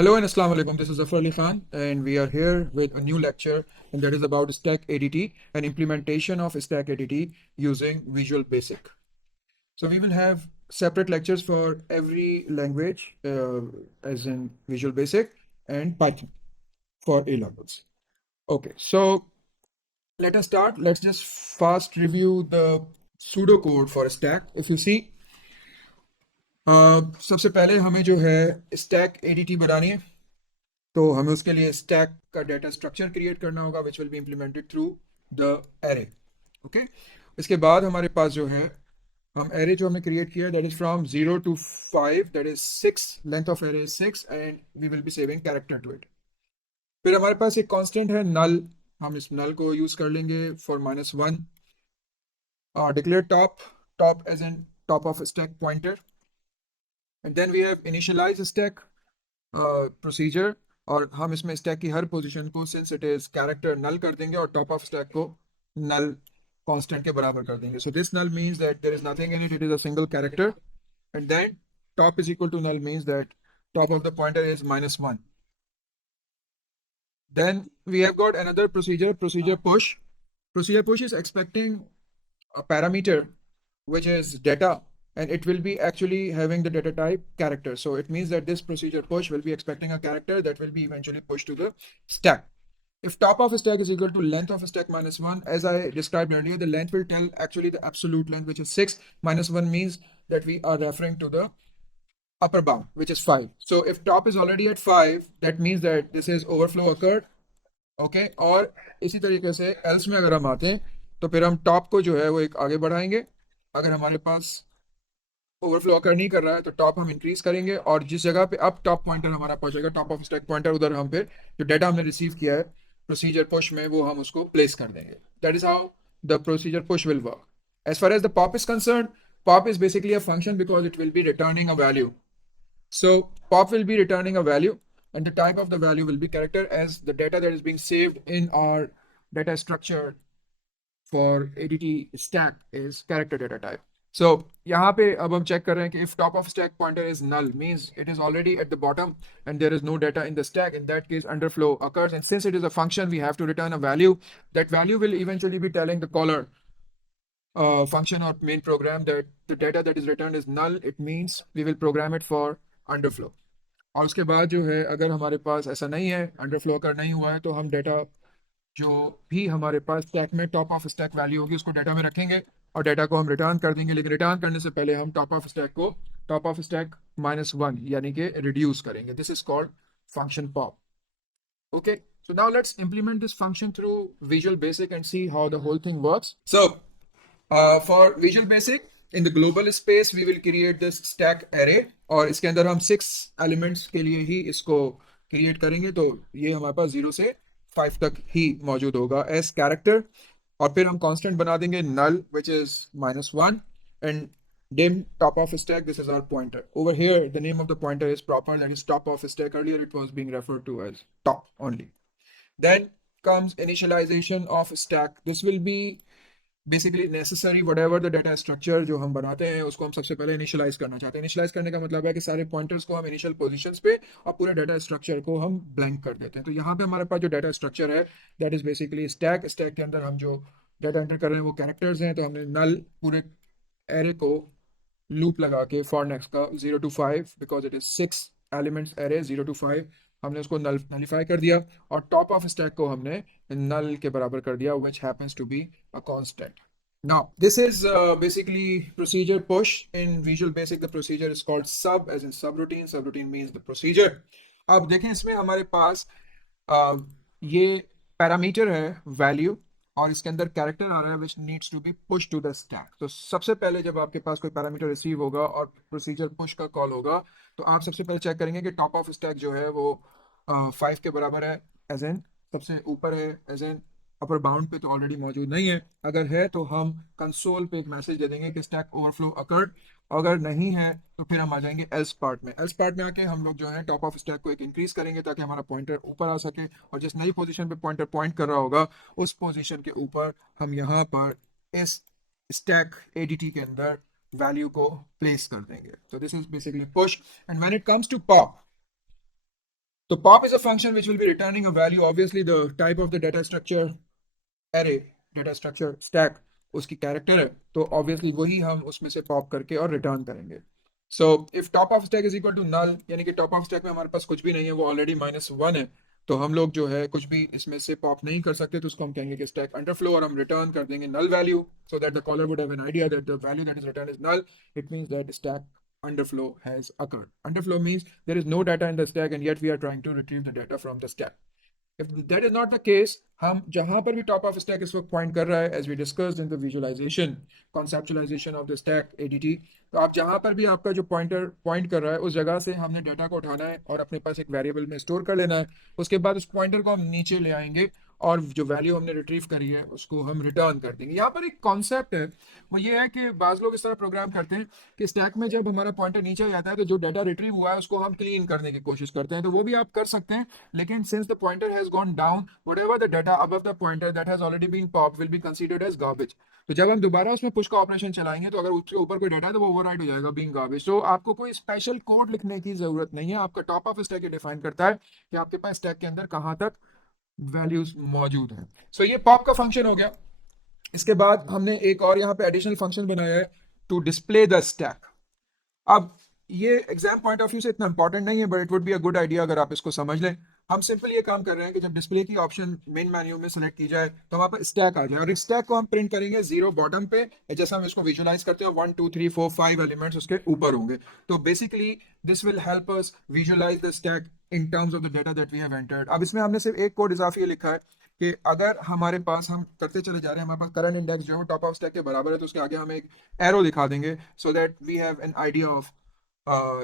Hello and Assalamu alaikum. This is Zafar Ali Khan, and we are here with a new lecture, and that is about Stack ADT and implementation of Stack ADT using Visual Basic. So we will have separate lectures for every language, as in Visual Basic and Python for A levels. Okay, so let us start. Let's just fast review the pseudocode for a stack. If you see, सबसे पहले हमें जो है stack ADT बनानी है, तो हमें उसके लिए स्टैक का डेटा स्ट्रक्चर क्रिएट करना होगा which will be implemented through the array. Okay, इसके बाद हमारे पास जो है, हम एरे जो हमने क्रिएट किया that is from 0 to 5, that is 6, length of array is 6 and we will be saving character to it. फिर हमारे पास एक कांस्टेंट है नल, हम इस नल को यूज कर लेंगे for -1। Declare top, top as in top of stack pointer, and then we have initialize stack procedure, और हम इसमें स्टैक की हर पोजीशन को since it is character null कर देंगे और टॉप ऑफ स्टैक को नल कांस्टेंट के बराबर कर देंगे। So this null means that there is nothing in it, it is a single character, and then top is equal to null means that top of the pointer is -1. Then we have got another procedure, procedure push. Procedure push is expecting a parameter which is data, and it will be actually having the data type character. So it means that this procedure push will be expecting a character that will be eventually pushed to the stack. If top of a stack is equal to length of a stack -1, as I described earlier, the length will tell actually the absolute length, which is 6. -1 means that we are referring to the upper bound, which is 5. So if top is already at 5, that means that this is overflow occurred. Okay, और इसी तरीके से else में अगर हम आते हैं तो फिर हम टॉप को जो है वो एक आगे बढ़ाएंगे। अगर हमारे पास ओवरफ्लो अकर नहीं कर रहा है तो टॉप हम इंक्रीज करेंगे, और जिस जगह पे अब टॉप पॉइंटर हमारा पहुंचेगा, टॉप ऑफ स्टैक पॉइंटर, उधर हम फिर जो डेटा हमने रिसीव किया है प्रोसीजर पुश में वो हम उसको प्लेस कर देंगे। That is how the procedure push will work. As far as the pop is concern, pop is basically a function because it will be returning a value. So pop will be returning a value, and the type of the value will be character, as the data that is being saved in our data structure for ADT stack is character data type. So यहाँ पे अब हम check कर रहे हैं कि if top of stack pointer is null means it is already at the bottom and there is no data in the stack. In that case, underflow occurs, and since it is a function, we have to return a value. That value will eventually be telling the caller function or main program that the data that is returned is null. It means we will program it for underflow. और उसके बाद जो है, अगर हमारे पास ऐसा नहीं है, अंडरफ्लो अगर नहीं हुआ है, तो हम डेटा जो भी हमारे पास स्टैक में टॉप ऑफ स्टैक वैल्यू होगी उसको डेटा में रखेंगे और डेटा को हम रिटर्न कर देंगे। लेकिन रिटर्न करने से पहले हम टॉप ऑफ स्टैक को टॉप ऑफ स्टैक -1 यानी कि रिड्यूस करेंगे। This is called function pop. Okay, so now let's implement this function through Visual Basic and see how the whole thing works. So for Visual Basic, in the global space we will create this stack array, और इसके अंदर हम 6 elements के लिए ही इसको create करेंगे। तो ये हमारे पास 0 से 5 तक ही मौजूद होगा एज कैरेक्टर, और फिर हम कांस्टेंट बना देंगे null which is -1, and dim top of stack, this is our pointer. Over here the name of the pointer is proper, that is top of stack. Earlier it was being referred to as top only. Then comes initialization of stack. This will be basically necessary whatever the data structure जो हम बनाते हैं उसको हम सबसे पहले initialise करना चाहते हैं। इनिशियलाइज करने का मतलब है कि सारे पॉइंटर्स को हम इनिशियल पोजीशंस पे और पूरे डाटा स्ट्रक्चर को हम ब्लैंक कर देते हैं। तो यहाँ पे हमारे पास जो डाटा स्ट्रक्चर है that is basically stack. Stack के अंदर हम जो डाटा एंटर कर रहे हैं वो कैरेक्टर्स हैं, तो हमने नल पूरे एरे को लूप लगा के फॉर नेक्स्ट का 0 to 5, because it is 6 elements array 0 to 5, हमने उसको नलिफाई कर दिया, और टॉप ऑफ स्टैक को हमने नल के बराबर कर दिया which happens to be a constant. Now this is basically procedure push. In Visual Basic the procedure is called sub, as in subroutine. Subroutine means the procedure. अब देखें, इसमें हमारे पास ये पैरामीटर है वैल्यू, और इसके अंदर कैरेक्टर आ रहा है which needs to be push to the stack. तो सबसे पहले जब आपके पास कोई पैरामीटर रिसीव होगा और प्रोसीजर पुश का कॉल होगा, तो आप सबसे पहले चेक करेंगे कि टॉप ऑफ स्टैक जो है वो 5 के बराबर है, एज एन सबसे ऊपर है, एज एन अपर बाउंड पे तो ऑलरेडी मौजूद नहीं है। अगर है तो हम कंसोल पे एक मैसेज दे देंगे कि स्टैक ओवरफ्लो अकर्ड। अगर नहीं है तो फिर हम आ जाएंगे एल्स पार्ट में। एल्स पार्ट में आके हम लोग जो है टॉप ऑफ स्टैक को एक इंक्रीज करेंगे ताकि हमारा पॉइंटर ऊपर आ सके, और जिस नई पोजीशन पे पॉइंटर पॉइंट कर रहा होगा उस पोजीशन के ऊपर हम यहाँ पर इस स्टैक एडीटी के अंदर वैल्यू को प्लेस कर देंगे। तो this is basically push. And when it comes to pop, तो pop is a function which will be returning a value. Obviously the type of the data structure array, data structure stack उसकी character है, तो obviously वही हम उसमें से pop करके और रिटर्न करेंगे. So if top of stack is equal to null, यानी कि टॉप ऑफ स्टैक में हमारे पास कुछ भी नहीं है, वो ऑलरेडी -1 है, तो हम लोग जो है कुछ भी इसमें से पॉप नहीं कर सकते, तो उसको हम कहेंगे कि स्टैक अंडरफ्लो, और हम रिटर्न कर देंगे null value, so that the caller would have an idea that the value that is return is null. It means that stack underflow has occurred. Underflow means there is no data in the stack and yet we are trying to retrieve the data from the stack. If that is not the case, हम जहां पर भी top of stack इस वक्त point कर रहा है, as we discussed in the visualization conceptualization of the stack ADT, तो आप जहां पर भी आपका जो पॉइंटर पॉइंट कर रहा है उस जगह से हमने डाटा को उठाना है और अपने पास एक वेरिएबल में स्टोर कर लेना है. उसके बाद उस पॉइंटर को हम नीचे ले आएंगे और जो वैल्यू हमने रिट्रीव करी है उसको हम रिटर्न कर देंगे. यहाँ पर एक कॉन्सेप्ट है, वो ये है कि बाज लोग इस तरह प्रोग्राम करते हैं कि स्टैक में जब हमारा पॉइंटर नीचे हो जाता है तो जो डाटा रिट्रीव हुआ है उसको हम क्लीन करने की कोशिश करते हैं, तो वो भी आप कर सकते हैं. लेकिन since the pointer has gone down, whatever the data above the pointer that has already been popped will be considered as garbage. तो जब हम दोबारा उसमें पुश का ऑपरेशन चलाएंगे तो अगर उसके ऊपर कोई डाटा है तो वो ओवरराइड हो जाएगा बीइंग गार्बेज. तो आपको कोई स्पेशल कोड लिखने की जरूरत नहीं है, आपका टॉप ऑफ स्टैक डिफाइन करता है कि आपके पास स्टैक के अंदर कहां तक वैल्यूज मौजूद है. सो ये पॉप का फंक्शन हो गया. इसके बाद हमने एक और यहाँ पे एडिशनल फंक्शन बनाया है टू डिस्प्ले द स्टैक. अब ये एग्जाम पॉइंट ऑफ व्यू से इतना इंपॉर्टेंट नहीं है, but it would be a good idea अगर आप इसको समझ लें. हम सिंपल ये काम कर रहे हैं कि जब डिस्प्ले की ऑप्शन मेन मेन्यू में सेलेक्ट की जाए तो वहां पर स्टैक आ जाए, और इस स्टैक को हम प्रिंट करेंगे जीरो बॉटम पे, जैसा हम इसको विजुलाइज करते हैं 1 2 3 4 5 एलिमेंट्स उसके ऊपर होंगे. तो basically this will help us visualize the stack in terms of the data that we have entered. अब इसमें हमने सिर्फ एक कोड इजाफी लिखा है कि अगर हमारे पास, हम करते चले जा रहे हैं, हमारे पास करंट इंडेक्स जो है टॉप ऑफ स्टैक के बराबर है, तो उसके आगे हम एक एरो दिखा देंगे so that we have an idea of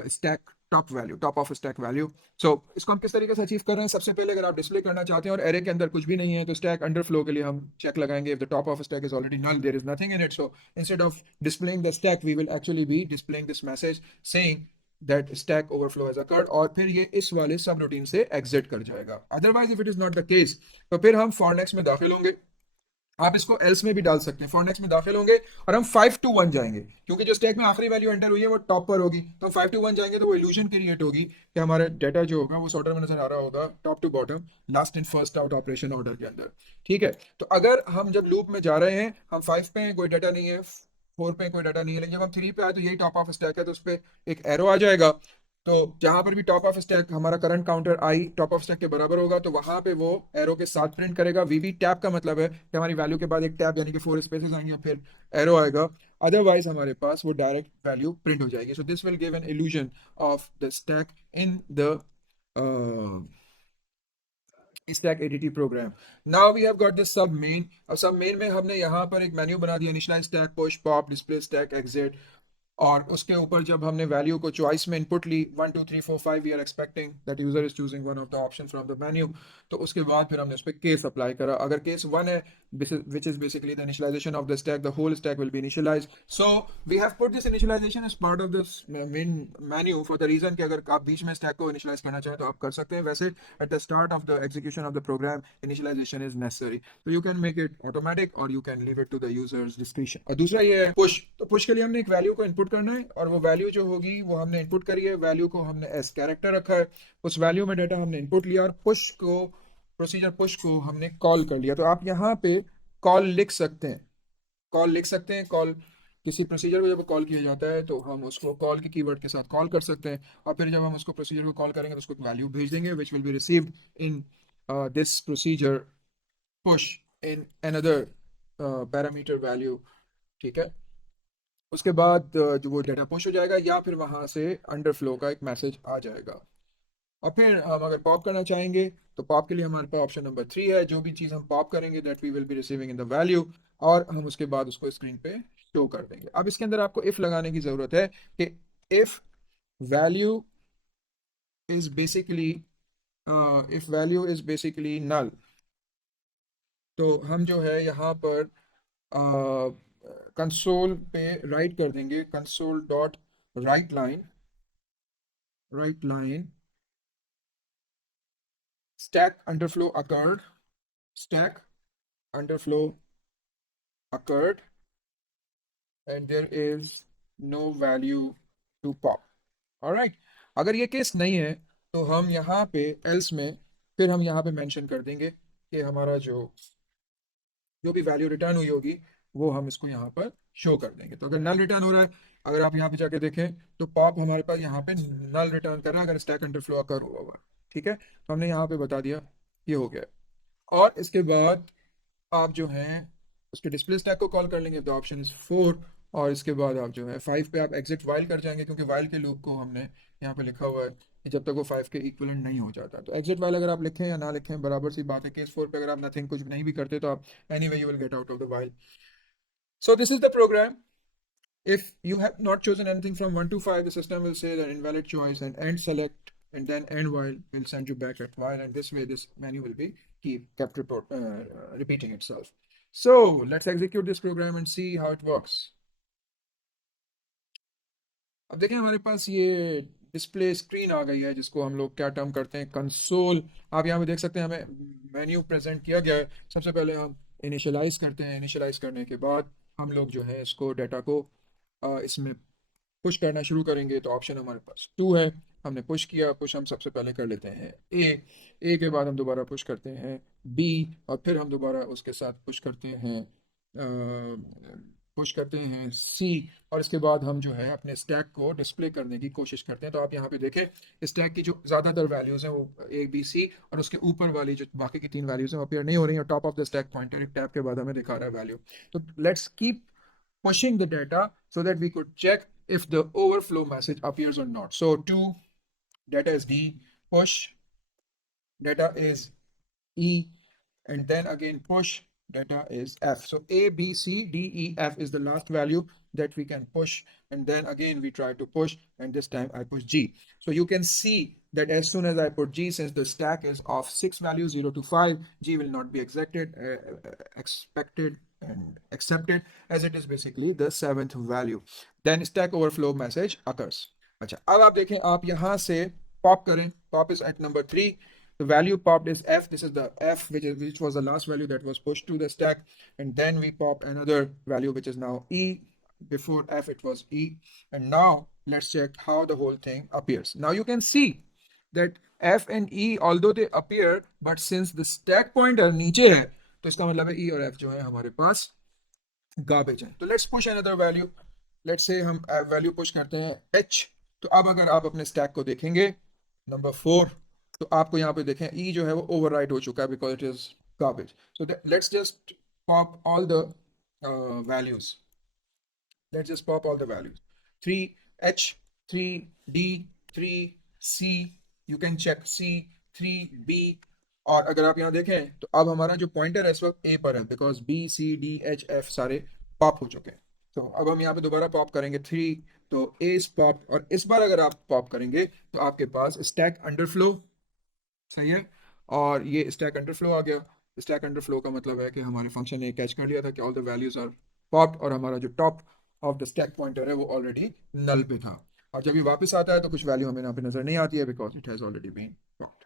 stack top value, top of stack value. So इसको हम किस तरीके से अचीव कर रहे हैं? सबसे पहले अगर आप डिस्प्ले करना चाहते हैं और एरे के अंदर कुछ भी नहीं है, तो स्टैक अंडरफ्लो के लिए हम चेक लगाएंगे if the top of stack is already null, there is nothing in it. So instead of displaying the stack we will actually be displaying this message saying that stack overflow has occurred, और फिर ये इस वाले सब routine से exit कर जाएगा. Otherwise if it is not the case, तो फिर हम फॉर नेक्स्ट में दाखिल होंगे. आप इसको एल्स में भी डाल सकते हैं. फॉर नेक्स्ट में दाखिल होंगे और हम 5 to 1 जाएंगे, क्योंकि जो स्टैक में आखिरी वैल्यू एंटर हुई है वो टॉप पर होगी, तो हम 5 to 1 जाएंगे तो वो इल्यूजन क्रिएट होगी कि हमारा डाटा जो होगा वो सॉर्टर में नजर आ रहा होगा, top to bottom, last in first out operation order के अंदर. ठीक है. तो अगर हम जब लूप में जा रहे हैं, हम 5 पे हैं, कोई डाटा नहीं है, 4 पे कोई डाटा नहीं है, लेकिन जब हम 3 पे आए तो यही टॉप ऑफ स्टैक है, तो उस पर एक एरो आ जाएगा. तो जहां पर भी टॉप ऑफ स्टैक, हमारा current counter I top of stack के बराबर होगा, तो वहां पे वो एरो के साथ प्रिंट करेगा. वीवी टैब का मतलब है कि हमारी वैल्यू के बाद एक टैब यानी कि 4 स्पेसेस आएंगे, फिर एरो आएगा. अदरवाइज हमारे पास वो डायरेक्ट वैल्यू प्रिंट हो जाएगी. So this will give an illusion of the stack in the stack ADT program. Now we have got this sub main. अब सब मेन में हमने यहाँ पर एक मेन्यू बना दिया, initialize stack, push, pop, display stack, exit. और उसके ऊपर जब हमने वैल्यू को चॉइस में इनपुट ली 1 2 3 4 5, we are expecting that user is choosing one of the option from the menu. तो उसके बाद फिर हमने उस पर केस अप्लाई करा. अगर केस 1 है, which is basically the initialization of the stack, the whole stack will be initialized. So we have put this initialization as part of this main menu for the reason कि अगर आप बीच में stack को initialize करना चाहें तो आप कर सकते हैं. वैसे at the start of the execution of the program initialization is necessary, so you can make it automatic or you can leave it to the user's discretion. और दूसरा ये है push. तो push के लिए हमने एक वैल्यू को इनपुट करना है, और वो वैल्यू जो होगी वो हमने इनपुट करी है, वैल्यू को हमने एज कैरेक्टर रखा है, उस वैल्यू में डाटा हमने इनपुट लिया, और पुश को, प्रोसीजर पुश को हमने कॉल कर लिया. तो आप यहाँ पे कॉल लिख सकते हैं, कॉल लिख सकते हैं. कॉल, किसी प्रोसीजर को जब कॉल किया जाता है तो हम उसको कॉल के कीवर्ड के साथ कॉल कर सकते हैं, और फिर जब हम उसको प्रोसीजर को कॉल करेंगे तो उसको एक वैल्यू भेज देंगे which will be received in this procedure push in another parameter value. ठीक है. उसके बाद जो वो डाटा पुश हो जाएगा, या फिर वहां से अंडरफ्लो का एक मैसेज आ जाएगा. और फिर हम अगर पॉप करना चाहेंगे तो पॉप के लिए हमारे पास ऑप्शन नंबर 3 है. जो भी चीज़ हम पॉप करेंगे that we will be receiving in the value, और हम उसके बाद उसको स्क्रीन पे शो कर देंगे. अब इसके अंदर आपको इफ लगाने की जरूरत है कि if value is basically, if value is basically null, तो हम जो है यहाँ पर कंसोल पे राइट कर देंगे, console dot right line, right line stack underflow occurred, stack underflow occurred, and there is no value to pop. All right. अगर ये केस नहीं है तो हम यहाँ पे एल्स में फिर हम यहाँ पे मेंशन कर देंगे कि हमारा जो भी वैल्यू रिटर्न हुई होगी वो हम इसको यहाँ पर शो कर देंगे। तो अगर नल रिटर्न हो रहा है, अगर आप यहाँ पे जाके देखें तो पॉप हमारे पास यहाँ पे नल रिटर्न कर रहा है अगर स्टैक अंडरफ्लो अकर हुआ हुआ है। ठीक है, तो हमने यहाँ पे बता दिया ये हो गया। और इसके बाद आप जो हैं उसके डिस्प्ले स्टैक को कॉल कर लेंगे, तो ऑप्शन इज 4। और इसके बाद आप जो है 5 पे आप एग्जिट वाइल कर जाएंगे, क्योंकि वाइल के लूप को हमने यहाँ पे लिखा हुआ है कि जब तक वो 5 के इक्वलेंट नहीं हो जाता। तो एग्जिट वाइल अगर आप लिखें या ना लिखें बराबर सी बात है। केस 4 पे अगर आप नथिंग कुछ नहीं भी करते तो आप anyway you will get out of the while. So this is the program. If you have not chosen anything from 1 to 5, the system will say that invalid choice and end select, and then end while will send you back at while, and this way this menu will be kept repeating itself. So let's execute this program and see how it works. अब देखें हमारे पास ये display screen आ गई है जिसको हम लोग क्या टर्म करते हैं कंसोल। आप यहाँ पे देख सकते हैं हमें मेन्यू प्रेजेंट किया गया है। सबसे पहले हम इनिशियलाइज करते हैं, इनिशियलाइज करने के बाद हम लोग जो है इसको डाटा को इसमें पुश करना शुरू करेंगे। तो ऑप्शन हमारे पास 2 है, हमने पुश किया। पुश हम सबसे पहले कर लेते हैं ए के बाद हम दोबारा पुश करते हैं बी, और फिर हम दोबारा उसके साथ पुश करते हैं सी। और इसके बाद हम जो है अपने स्टैक को डिस्प्ले करने की कोशिश करते हैं। तो आप यहाँ पे देखें स्टैक की जो ज़्यादातर वैल्यूज़ हैं वो ए बी सी, और उसके ऊपर वाली जो बाकी की 3 वैल्यूज़ हैं वो अपीयर नहीं हो रही हैं। और top of the stack pointer एक टैब के बाद हमें दिखा रहा है वैल्यू। तो let's keep pushing the data so that we could check if the overflow message appears or not. So to data is D, push data is E, and then again push data is F. So A, B, C, D, E, F is the last value that we can push, and then again we try to push, and this time I push G. So you can see that as soon as I put G, since the stack is of 6 values 0 to 5, G will not be expected and accepted, as it is basically the 7th value. Then stack overflow message occurs. अच्छा, अब आप देखें, आप यहाँ से pop करें। Pop is at number 3. The value popped is F. This is the F which was the last value that was pushed to the stack, and then we pop another value which is now E. Before F it was E, and now let's check how the whole thing appears. Now you can see that F and E, although they appear, but since the stack pointer नीचे है तो इसका मतलब है E और F जो है हमारे पास गार्बेज है। तो let's push another value. Let's say हम वैल्यू पुश करते हैं H। तो अब अगर आप अपने स्टैक को देखेंगे नंबर 4, तो आपको यहाँ पे देखें E जो है वो ओवरराइट हो चुका है because it is garbage. So let's just pop all the values. Let's just pop all the values. 3H, 3D, 3C, you can check C, 3B। और अगर आप यहाँ देखें तो अब हमारा जो पॉइंटर है इस वक्त ए पर है because B C D H F सारे पॉप हो चुके हैं। तो अब हम यहाँ पे दोबारा पॉप करेंगे 3, तो ए इज पॉप। और इस बार अगर आप पॉप करेंगे तो आपके पास स्टैक अंडरफ्लो, सही है, और ये स्टैक अंडरफ्लो आ गया। स्टैक अंडरफ्लो का मतलब है कि हमारे फंक्शन ने कैच कर लिया था कि all the values are popped, और हमारा जो top of the stack pointer है वो ऑलरेडी नल पे था। और जब ये वापस आता है तो कुछ वैल्यू हमें यहाँ पे नजर नहीं आती है because it has already been popped.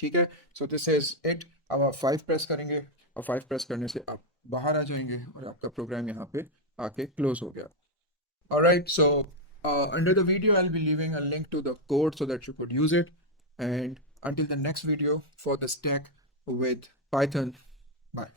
ठीक है, सो दिस इज इट। अब आप 5 प्रेस करेंगे, और 5 प्रेस करने से आप बाहर आ जाएंगे और आपका प्रोग्राम यहाँ पे आके क्लोज हो गया। Alright, so under the video, I'll be leaving a link to the code so that you could use it. And until the next video for the stack with Python, bye.